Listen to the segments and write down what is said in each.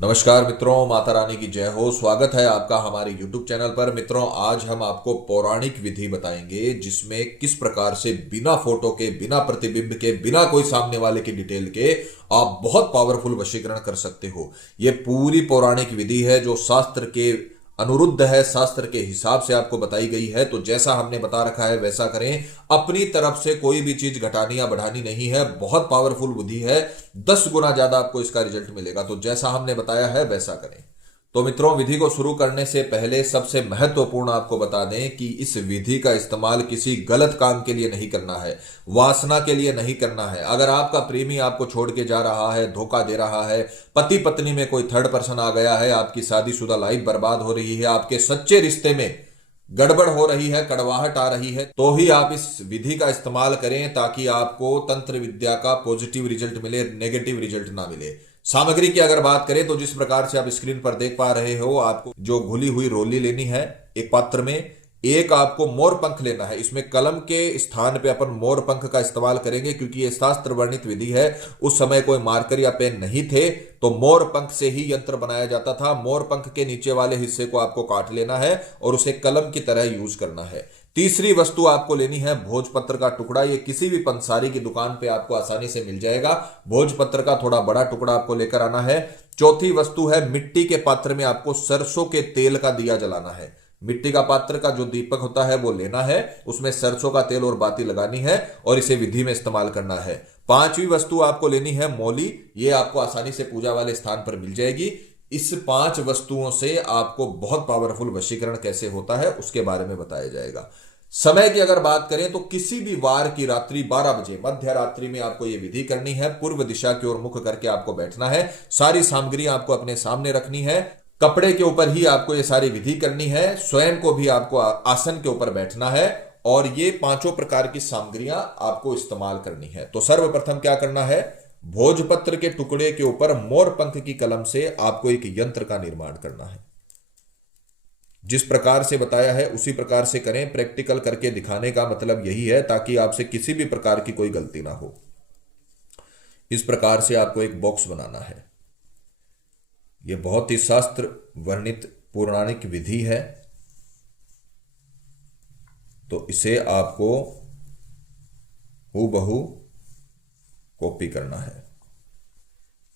नमस्कार मित्रों, माता रानी की जय हो। स्वागत है आपका हमारे YouTube चैनल पर। मित्रों, आज हम आपको पौराणिक विधि बताएंगे जिसमें किस प्रकार से बिना फोटो के, बिना प्रतिबिंब के, बिना कोई सामने वाले की डिटेल के आप बहुत पावरफुल वशीकरण कर सकते हो। यह पूरी पौराणिक विधि है जो शास्त्र के अनुरुद्ध है, शास्त्र के हिसाब से आपको बताई गई है। तो जैसा हमने बता रखा है वैसा करें। अपनी तरफ से कोई भी चीज घटानी या बढ़ानी नहीं है। बहुत पावरफुल विधि है, 10 गुना ज्यादा आपको इसका रिजल्ट मिलेगा। तो जैसा हमने बताया है वैसा करें। तो मित्रों, विधि को शुरू करने से पहले सबसे महत्वपूर्ण आपको बता दें कि इस विधि का इस्तेमाल किसी गलत काम के लिए नहीं करना है, वासना के लिए नहीं करना है। अगर आपका प्रेमी आपको छोड़ के जा रहा है, धोखा दे रहा है, पति पत्नी में कोई थर्ड पर्सन आ गया है, आपकी शादीशुदा लाइफ बर्बाद हो रही है, आपके सच्चे रिश्ते में गड़बड़ हो रही है, कड़वाहट आ रही है, तो ही आप इस विधि का इस्तेमाल करें ताकि आपको तंत्र विद्या का पॉजिटिव रिजल्ट मिले, नेगेटिव रिजल्ट ना मिले। सामग्री की अगर बात करें तो जिस प्रकार से आप स्क्रीन पर देख पा रहे हो, आपको जो घुली हुई रोली लेनी है एक पात्र में। एक आपको मोर पंख लेना है। इसमें कलम के स्थान पे अपन मोर पंख का इस्तेमाल करेंगे क्योंकि ये शास्त्र वर्णित विधि है। उस समय कोई मार्कर या पेन नहीं थे तो मोर पंख से ही यंत्र बनाया जाता था। मोर पंख के नीचे वाले हिस्से को आपको काट लेना है और उसे कलम की तरह यूज करना है। तीसरी वस्तु आपको लेनी है भोजपत्र का टुकड़ा। ये किसी भी पंसारी की दुकान पे आपको आसानी से मिल जाएगा। भोजपत्र का थोड़ा बड़ा टुकड़ा आपको लेकर आना है। चौथी वस्तु है मिट्टी के पात्र में आपको सरसों के तेल का दिया जलाना है। मिट्टी का पात्र का जो दीपक होता है वो लेना है, उसमें सरसों का तेल और बाती लगानी है और इसे विधि में इस्तेमाल करना है। पांचवी वस्तु आपको लेनी है मौली। ये आपको आसानी से पूजा वाले स्थान पर मिल जाएगी। इस 5 वस्तुओं से आपको बहुत पावरफुल वशीकरण कैसे होता है उसके बारे में बताया जाएगा। समय की अगर बात करें तो किसी भी वार की रात्रि 12 बजे मध्य रात्रि में आपको यह विधि करनी है। पूर्व दिशा की ओर मुख करके आपको बैठना है। सारी सामग्री आपको अपने सामने रखनी है। कपड़े के ऊपर ही आपको ये सारी विधि करनी है। स्वयं को भी आपको आसन के ऊपर बैठना है और ये 5 प्रकार की सामग्रियां आपको इस्तेमाल करनी है। तो सर्वप्रथम क्या करना है, भोजपत्र के टुकड़े के ऊपर मोर पंख की कलम से आपको एक यंत्र का निर्माण करना है। जिस प्रकार से बताया है उसी प्रकार से करें। प्रैक्टिकल करके दिखाने का मतलब यही है ताकि आपसे किसी भी प्रकार की कोई गलती ना हो। इस प्रकार से आपको एक बॉक्स बनाना है। यह बहुत ही शास्त्र वर्णित पौराणिक विधि है, तो इसे आपको हूबहू कॉपी करना है।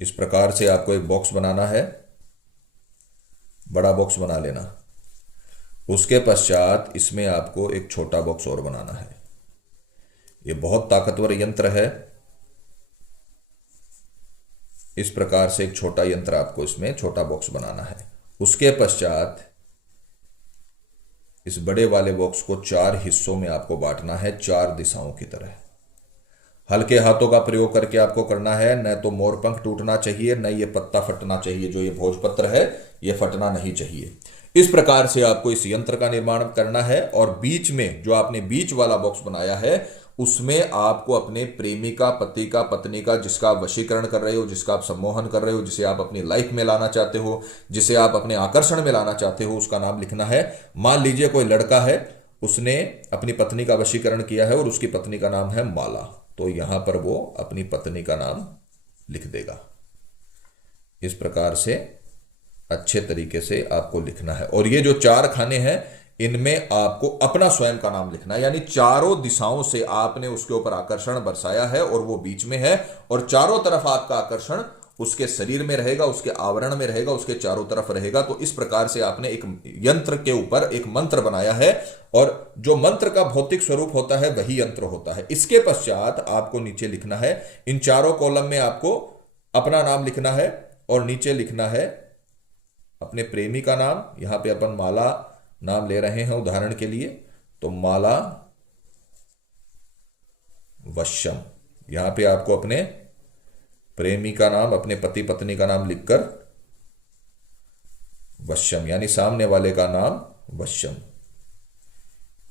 इस प्रकार से आपको एक बॉक्स बनाना है, बड़ा बॉक्स बना लेना। उसके पश्चात इसमें आपको एक छोटा बॉक्स और बनाना है। यह बहुत ताकतवर यंत्र है। इस प्रकार से एक छोटा यंत्र आपको इसमें छोटा बॉक्स बनाना है। उसके पश्चात इस बड़े वाले बॉक्स को 4 हिस्सों में आपको बांटना है, 4 दिशाओं की तरह। हल्के हाथों का प्रयोग करके आपको करना है। न तो मोरपंख टूटना चाहिए, न ये पत्ता फटना चाहिए। जो ये भोजपत्र है ये फटना नहीं चाहिए। इस प्रकार से आपको इस यंत्र का निर्माण करना है और बीच में जो आपने बीच वाला बॉक्स बनाया है उसमें आपको अपने प्रेमी का, पति का, पत्नी का, जिसका आप वशीकरण कर रहे हो, जिसका आप सम्मोहन कर रहे हो, जिसे आप अपनी लाइफ में लाना चाहते हो, जिसे आप अपने आकर्षण में लाना चाहते हो, उसका नाम लिखना है। मान लीजिए कोई लड़का है, उसने अपनी पत्नी का वशीकरण किया है और उसकी पत्नी का नाम है माला, तो यहां पर वो अपनी पत्नी का नाम लिख देगा। इस प्रकार से अच्छे तरीके से आपको लिखना है। और ये जो 4 खाने हैं इनमें आपको अपना स्वयं का नाम लिखना है। यानी चारों दिशाओं से आपने उसके ऊपर आकर्षण बरसाया है और वो बीच में है और चारों तरफ आपका आकर्षण उसके शरीर में रहेगा, उसके आवरण में रहेगा, उसके चारों तरफ रहेगा। तो इस प्रकार से आपने एक यंत्र के ऊपर एक मंत्र बनाया है और जो मंत्र का भौतिक स्वरूप होता है वही यंत्र होता है। इसके पश्चात आपको नीचे लिखना है, इन चारों कॉलम में आपको अपना नाम लिखना है और नीचे लिखना है अपने प्रेमी का नाम। यहां पे अपन माला नाम ले रहे हैं उदाहरण के लिए, तो माला वश्यम। यहां पे आपको अपने प्रेमी का नाम, अपने पति पत्नी का नाम लिखकर वश्यम यानी सामने वाले का नाम वश्यम।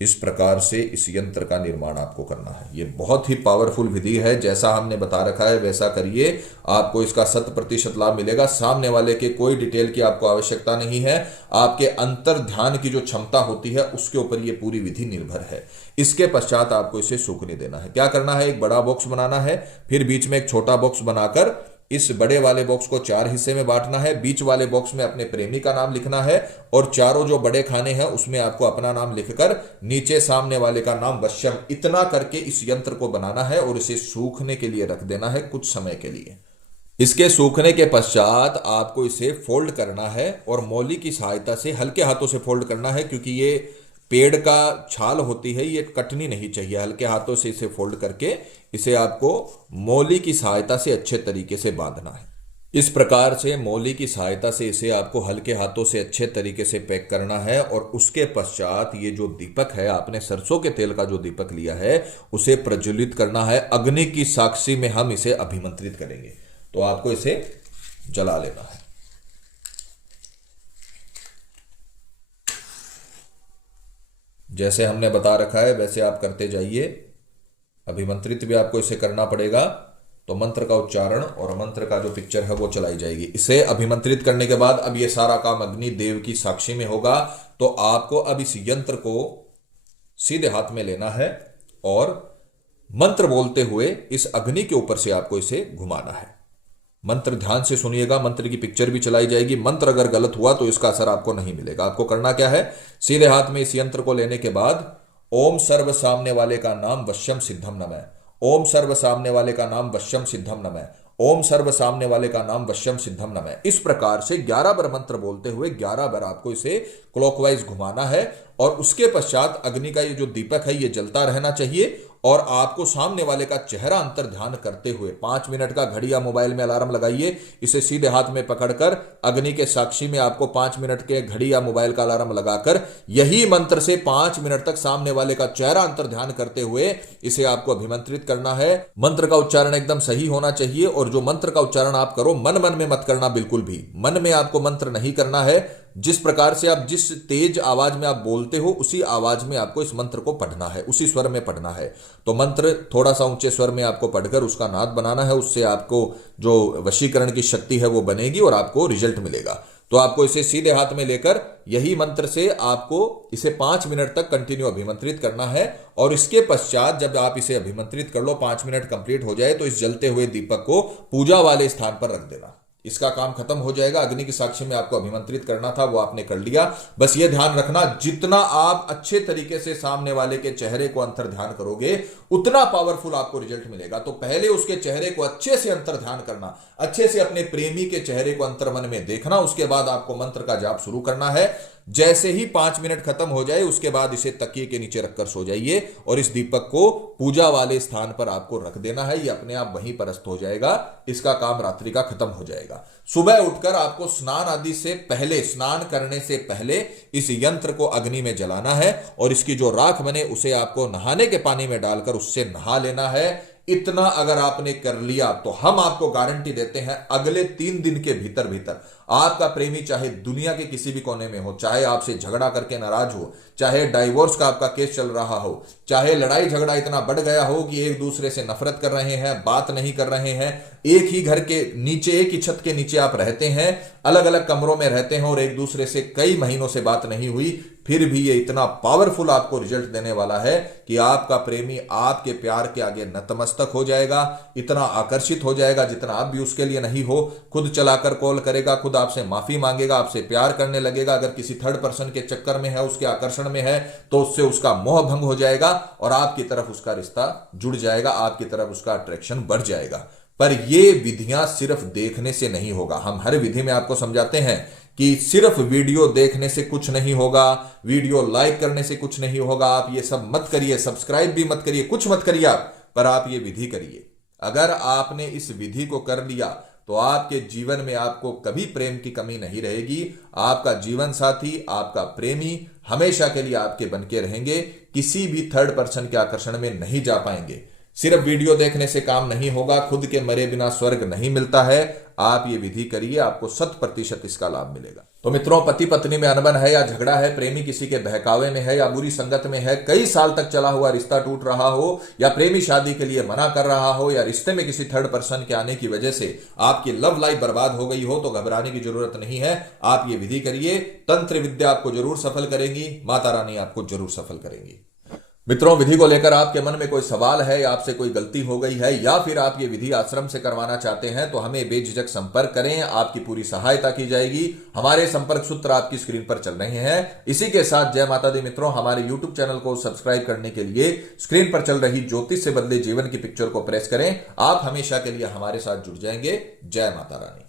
इस प्रकार से इस यंत्र का निर्माण आपको करना है। यह बहुत ही पावरफुल विधि है। जैसा हमने बता रखा है वैसा करिए, आपको इसका 100% लाभ मिलेगा। सामने वाले के कोई डिटेल की आपको आवश्यकता नहीं है। आपके अंतर ध्यान की जो क्षमता होती है उसके ऊपर यह पूरी विधि निर्भर है। इसके पश्चात आपको इसे सूखने देना है। क्या करना है, एक बड़ा बॉक्स बनाना है, फिर बीच में एक छोटा बॉक्स बनाकर इस बड़े वाले बॉक्स को 4 हिस्से में बांटना है, बीच वाले बॉक्स में अपने प्रेमी का नाम लिखना है और चारों जो बड़े खाने हैं उसमें आपको अपना नाम लिखकर नीचे सामने वाले का नाम वश्यम, इतना करके इस यंत्र को बनाना है और इसे सूखने के लिए रख देना है कुछ समय के लिए। इसके सूखने के पश्चात आपको इसे फोल्ड करना है और मौली की सहायता से हल्के हाथों से फोल्ड करना है, क्योंकि ये पेड़ का छाल होती है, ये कटनी नहीं चाहिए। हल्के हाथों से इसे फोल्ड करके इसे आपको मौली की सहायता से अच्छे तरीके से बांधना है। इस प्रकार से मौली की सहायता से इसे आपको हल्के हाथों से अच्छे तरीके से पैक करना है और उसके पश्चात ये जो दीपक है, आपने सरसों के तेल का जो दीपक लिया है उसे प्रज्वलित करना है। अग्नि की साक्षी में हम इसे अभिमंत्रित करेंगे, तो आपको इसे जला लेना है। जैसे हमने बता रखा है वैसे आप करते जाइए। अभिमंत्रित भी आपको इसे करना पड़ेगा, तो मंत्र का उच्चारण और मंत्र का जो पिक्चर है वो चलाई जाएगी। इसे अभिमंत्रित करने के बाद अब ये सारा काम अग्नि देव की साक्षी में होगा। तो आपको अब इस यंत्र को सीधे हाथ में लेना है और मंत्र बोलते हुए इस अग्नि के ऊपर से आपको इसे घुमाना है। मंत्र ध्यान से सुनिएगा, मंत्र की पिक्चर भी चलाई जाएगी। मंत्र अगर गलत हुआ तो इसका असर आपको नहीं मिलेगा। आपको करना क्या है, सीधे हाथ में इस यंत्र को लेने के बाद ओम सर्व सामने वाले का नाम वश्यम सिद्धम नमः, ओम सर्व सामने वाले का नाम वश्यम सिद्धम नमः, ओम सर्व सामने वाले का नाम वश्यम सिद्धम नमः। इस प्रकार से 11 बार मंत्र बोलते हुए 11 बार आपको इसे क्लॉकवाइज घुमाना है और उसके पश्चात अग्नि का ये जो दीपक है ये जलता रहना चाहिए और आपको सामने वाले का चेहरा अंतर ध्यान करते हुए 5 मिनट का घड़ी या मोबाइल में अलार्म लगाइए। इसे सीधे हाथ में पकड़कर अग्नि के साक्षी में आपको 5 मिनट के घड़ी या मोबाइल का अलार्म लगाकर यही मंत्र से 5 मिनट तक सामने वाले का चेहरा अंतर ध्यान करते हुए इसे आपको अभिमंत्रित करना है। मंत्र का उच्चारण एकदम सही होना चाहिए और जो मंत्र का उच्चारण आप करो मन मन में मत करना, बिल्कुल भी मन में आपको मंत्र नहीं करना है। जिस प्रकार से आप जिस तेज आवाज में आप बोलते हो उसी आवाज में आपको इस मंत्र को पढ़ना है, उसी स्वर में पढ़ना है। तो मंत्र थोड़ा सा ऊंचे स्वर में आपको पढ़कर उसका नाद बनाना है, उससे आपको जो वशीकरण की शक्ति है वो बनेगी और आपको रिजल्ट मिलेगा। तो आपको इसे सीधे हाथ में लेकर यही मंत्र से आपको इसे 5 मिनट तक कंटिन्यू अभिमंत्रित करना है और इसके पश्चात जब आप इसे अभिमंत्रित कर लो, 5 मिनट कंप्लीट हो जाए, तो इस जलते हुए दीपक को पूजा वाले स्थान पर रख देना। इसका काम खत्म हो जाएगा। अग्नि की साक्षी में आपको अभिमंत्रित करना था वो आपने कर लिया। बस ये ध्यान रखना, जितना आप अच्छे तरीके से सामने वाले के चेहरे को अंतर ध्यान करोगे उतना पावरफुल आपको रिजल्ट मिलेगा। तो पहले उसके चेहरे को अच्छे से अंतर ध्यान करना, अच्छे से अपने प्रेमी के चेहरे को अंतर मन में देखना। उसके बाद आपको मंत्र का जाप शुरू करना है। जैसे ही 5 मिनट खत्म हो जाए उसके बाद इसे तकिए के नीचे रखकर सो जाइए और इस दीपक को पूजा वाले स्थान पर आपको रख देना है। ये अपने आप वहीं परस्त हो जाएगा। इसका काम रात्रि का खत्म हो जाएगा। सुबह उठकर आपको स्नान आदि से पहले, स्नान करने से पहले इस यंत्र को अग्नि में जलाना है और इसकी जो राख बने उसे आपको नहाने के पानी में डालकर उससे नहा लेना है। इतना अगर आपने कर लिया तो हम आपको गारंटी देते हैं अगले 3 दिन के भीतर भीतर आपका प्रेमी चाहे दुनिया के किसी भी कोने में हो, चाहे आपसे झगड़ा करके नाराज हो, चाहे डाइवोर्स का आपका केस चल रहा हो, चाहे लड़ाई झगड़ा इतना बढ़ गया हो कि एक दूसरे से नफरत कर रहे हैं, बात नहीं कर रहे हैं, एक ही घर के नीचे, एक ही छत के नीचे आप रहते हैं, अलग अलग कमरों में रहते हैं और एक दूसरे से कई महीनों से बात नहीं हुई, फिर भी ये इतना पावरफुल आपको रिजल्ट देने वाला है कि आपका प्रेमी आपके प्यार के आगे नतमस्तक हो जाएगा, इतना आकर्षित हो जाएगा जितना आप भी उसके लिए नहीं हो। खुद चलाकर कॉल करेगा, खुद आपसे माफी मांगेगा, आपसे प्यार करने लगेगा। अगर किसी थर्ड पर्सन के चक्कर में है, उसके आकर्षण में है, तो उससे उसका मोह भंग हो जाएगा और आपकी तरफ उसका रिश्ता जुड़ जाएगा, आपकी तरफ उसका अट्रैक्शन बढ़ जाएगा। पर ये विधियां सिर्फ देखने से नहीं होगा। हम हर विधि में आपको समझाते हैं कि सिर्फ वीडियो देखने से कुछ नहीं होगा, वीडियो लाइक करने से कुछ नहीं होगा। आप ये सब मत करिए, सब्सक्राइब भी मत करिए, कुछ मत करिए आप, पर आप ये विधि करिए। अगर आपने इस विधि को कर लिया तो आपके जीवन में आपको कभी प्रेम की कमी नहीं रहेगी। आपका जीवन साथी, आपका प्रेमी हमेशा के लिए आपके बनके रहेंगे, किसी भी थर्ड पर्सन के आकर्षण में नहीं जा पाएंगे। सिर्फ वीडियो देखने से काम नहीं होगा, खुद के मरे बिना स्वर्ग नहीं मिलता है। आप ये विधि करिए, आपको 100% इसका लाभ मिलेगा। तो मित्रों, पति पत्नी में अनबन है या झगड़ा है, प्रेमी किसी के बहकावे में है या बुरी संगत में है, कई साल तक चला हुआ रिश्ता टूट रहा हो या प्रेमी शादी के लिए मना कर रहा हो या रिश्ते में किसी थर्ड पर्सन के आने की वजह से आपकी लव लाइफ बर्बाद हो गई हो, तो घबराने की जरूरत नहीं है। आप ये विधि करिए, तंत्र विद्या आपको जरूर सफल करेंगी, माता रानी आपको जरूर सफल करेंगी। मित्रों, विधि को लेकर आपके मन में कोई सवाल है या आपसे कोई गलती हो गई है या फिर आप ये विधि आश्रम से करवाना चाहते हैं तो हमें बेझिझक संपर्क करें, आपकी पूरी सहायता की जाएगी। हमारे संपर्क सूत्र आपकी स्क्रीन पर चल रहे हैं। इसी के साथ जय माता दी मित्रों, हमारे यूट्यूब चैनल को सब्सक्राइब करने के लिए स्क्रीन पर चल रही ज्योतिष से बदले जीवन की पिक्चर को प्रेस करें। आप हमेशा के लिए हमारे साथ जुड़ जाएंगे। जय माता रानी।